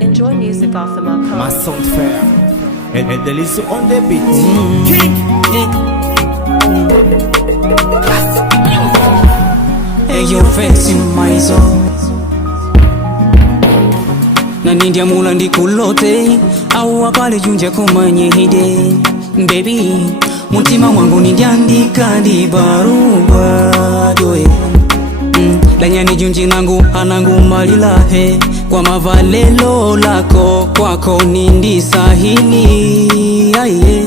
Enjoy music off the Marco. My sound fair. And the listen on the beat. Hey, your face in my zone. Na nindia mula ndikulote au wakale junja kumanye hide. Baby, mutima wangu nindiandika di barua doe. Lanyani junji nangu anangu malilahe. Kwa mavalelo lako kwako nindi sahili. Aye,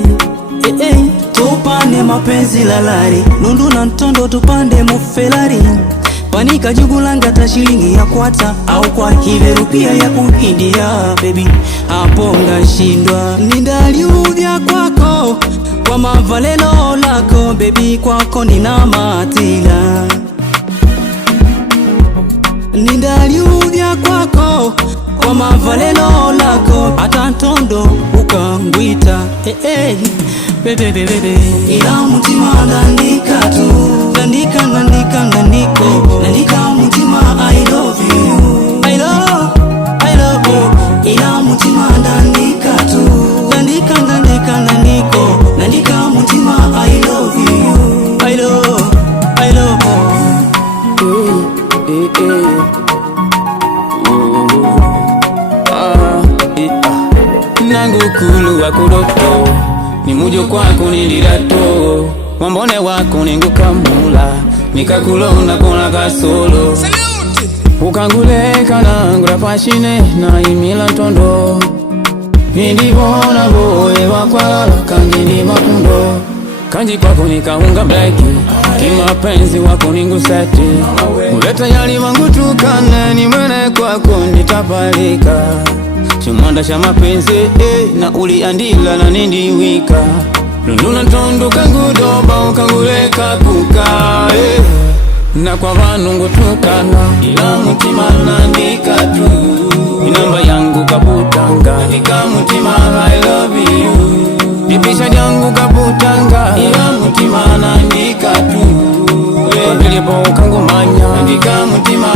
tupande mapenzi lalari, nundu na ntondo tupande mufelari. Panika jugulanga ta shilingi ya kwata au kwa hive rupia ya kuhindia. Baby, hapo ngashindwa nindaliudhia kwako. Kwa mavalelo lako baby kwako nina matila. Nindaliudhia kwako. Kwa mavalelo lako hata ntondo ukangwita. Bebe ila mutima ndandika tu. Ndandika Nandika mutima I love you. I love you. Ila mutima ndandika tu. Ndandika Nandika mutima I love you. I love nangu kulu wakudoto ni mujo kwako nilirato. Wambone wako ningukamula nikakulona kona kasolo. Ukanguleka nangura pashine na imila ntondo. Nindibona boye wakwala kangini makundo. Kanji kwako nikaunga blaki kimapenzi wako ningusati. Uleta yali wangu tukane ni mwene kwako nitapalika. Chumanda cha mapenzi na uliandila na nindiwika. Nunduna ntondo kangudoba ukanguleka kuka na kwa vanu ngutukana. Ila mutima nandika tu. Inamba yangu kaputanga. Nandika mutima I love you. Ipisha yangu kaputanga. Ila mutima nandika tu. Kwa bilipo ukangumanya. Nandika mutima